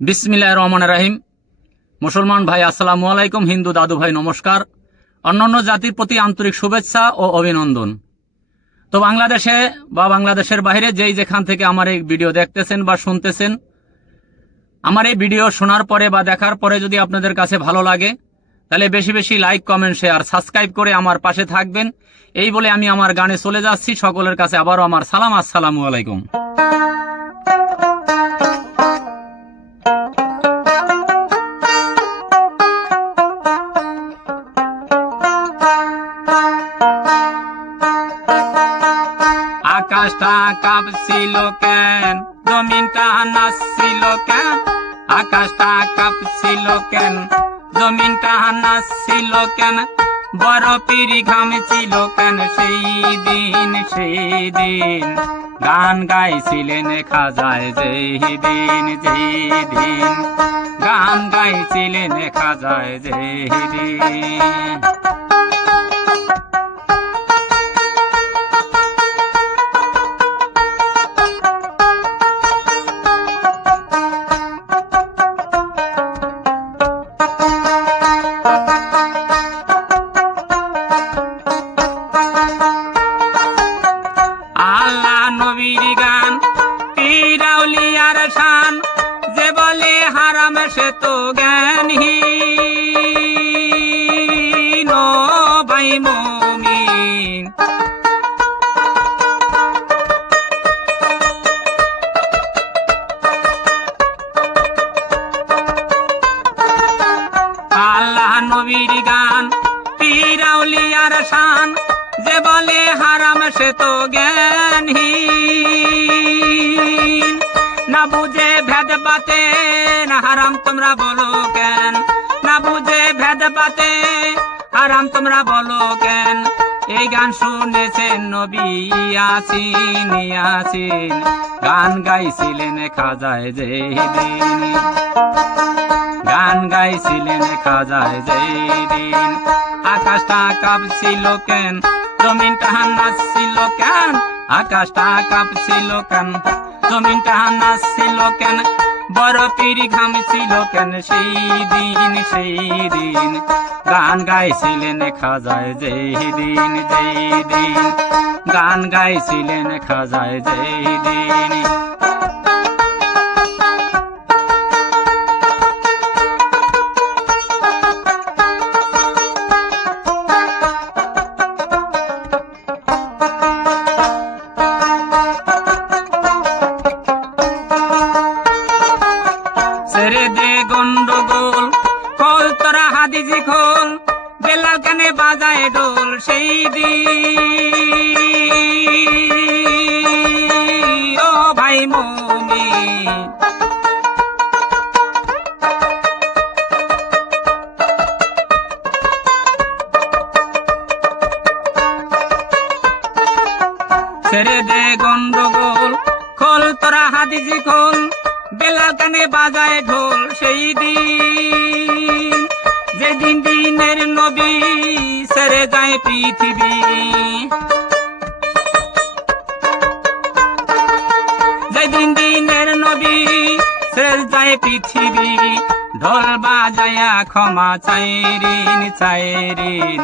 বিসমিল্লাহ রহমান রাহিম। মুসলমান ভাই, আসসালামু আলাইকুম। হিন্দু দাদু ভাই, নমস্কার। অন্যান্য জাতির প্রতি আন্তরিক শুভেচ্ছা ও অভিনন্দন। তো বাংলাদেশে বা বাংলাদেশের বাইরে যেই যেখান থেকে আমার এই ভিডিও দেখতেছেন বা শুনতেছেন, আমার এই ভিডিও শোনার পরে বা দেখার পরে যদি আপনাদের কাছে ভালো লাগে, তাহলে বেশি বেশি লাইক, কমেন্ট, শেয়ার, সাবস্ক্রাইব করে আমার পাশে থাকবেন। এই বলে আমি আমার গানে চলে যাচ্ছি। সকলের কাছে আবারও আমার সালাম, আসসালামু আলাইকুম। আকাশটা কাঁপছিল কেন? জমিনটা নাচছিল কেন? আকাশটা কাঁপছিল কেন? জমিনটা নাচছিল কেন? পিড়ি ঘামছিল কেন? সেই দিন সেই দিন। গান গাইছিলেন খাজায় যেই দিন যেই দিন গান গাইছিলেন খাজায় যেই দিন শান, যে বলে হারাম সে তো জ্ঞানহীন। ও ভাই মমিন। আল্লাহ নবীর গান পীরাউলিয়ার শান, যে বলে হারাম সে তো জ্ঞানহীন। না বুঝে ভেদ পাতে, না হারাম তোমরা বলো কেন? না বুঝে ভেদ পাতে, হারাম তোমরা বলো কেন? এই গান শুনেছেন নবী আসিন আসিন গান গাইছিলেন খাজায় যে দিন গান গাইছিলেন খাজায় যেই দিন আকাশটা কাঁপছিল কেন? জমিনটা নাচছিল কেন? আকাশটা কাঁপছিল কেন? জমিনটা নাচছিল কেন? বড় পিড়ি ঘামছিল কেন? সেই দিন সেই দিন গান গাইছিলেন খাজায় যেই দিন যেই দিন গান গাইছিলেন খাজায় যেই দিন হাদিজি খোল, বেলাল কানে বাজায় ডোল সেই দিন। ও ভাই মমি ছেড়ে দে গন্ডগোল, খোল তোরা হাদিজি খোল, বেলাল কানে বাজায় ঢোল সেই দিন। যেদিন দিনের নবী সেরে যায় পৃথিবী যেদিন দিনের নবী সেরে যায় পৃথিবী ঢোল বাজায়া ক্ষমা চাইরিন চাইরিন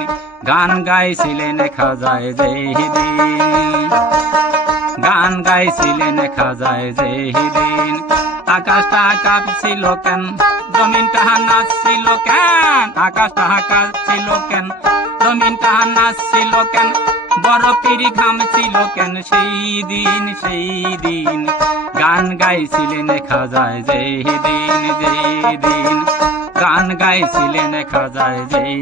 গান গাইছিলেন খাজায় যেই দিন গান গাইছিলেন খাজায় যেই দিন আকাশটা কাঁপছিল কেন? জমিনটা নাচছিল কেন? আকাশ আকাশটা কাঁপছিল কেন? জমিন জমিনটা নাচছিল কেন? বড় পিড়ি ঘামছিল কেন? সেই দিন সেই দিন গান গাইছিলেন খাজায় যেই দিন দিন গান গাইছিলেন খাজায় যেই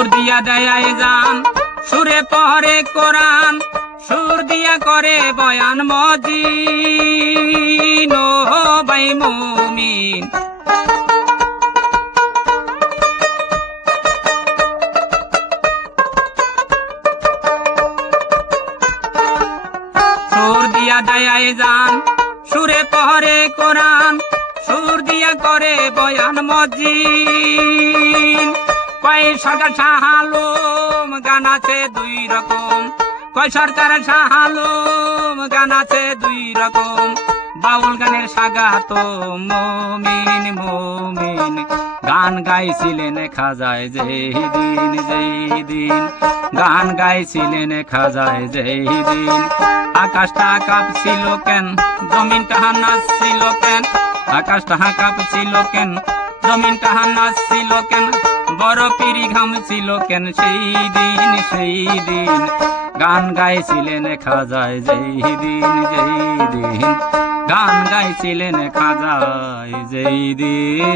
সুর দিয়া দেয় যান সুরে পহরে কোরআন, সুর দিয়া করে বয়ান মজিন ও ভাই মুমিন। সুর দিয়া দেয় যান সুরে পহরে কোরআন, সুর দিয়া করে বয়ান মজিন। কয় সরকার সাহালুম গান আছে দুই রকম। কয় সরকার সাহালুম গান আছে দুই রকম। বাউল গানের সাগাত, মমিন মমিন। গান গাইছিলেন খাজায় যেই দিন যেই দিন গান গাইছিলেন খাজায় যেই দিন আকাশটা কাঁপছিল কেন, জমিনটা নাচছিল কেন? আকাশটা কাঁপছিল কেন, জমিনটা নাচছিল কেন? বড় পিড়ি ঘামছিল কেন সেই দিন সেই দিন? গান গাইছিলেন খাজায়, যেই দিন যেই দিন। গান গাইছিলেন খাজায়, যেই দিন।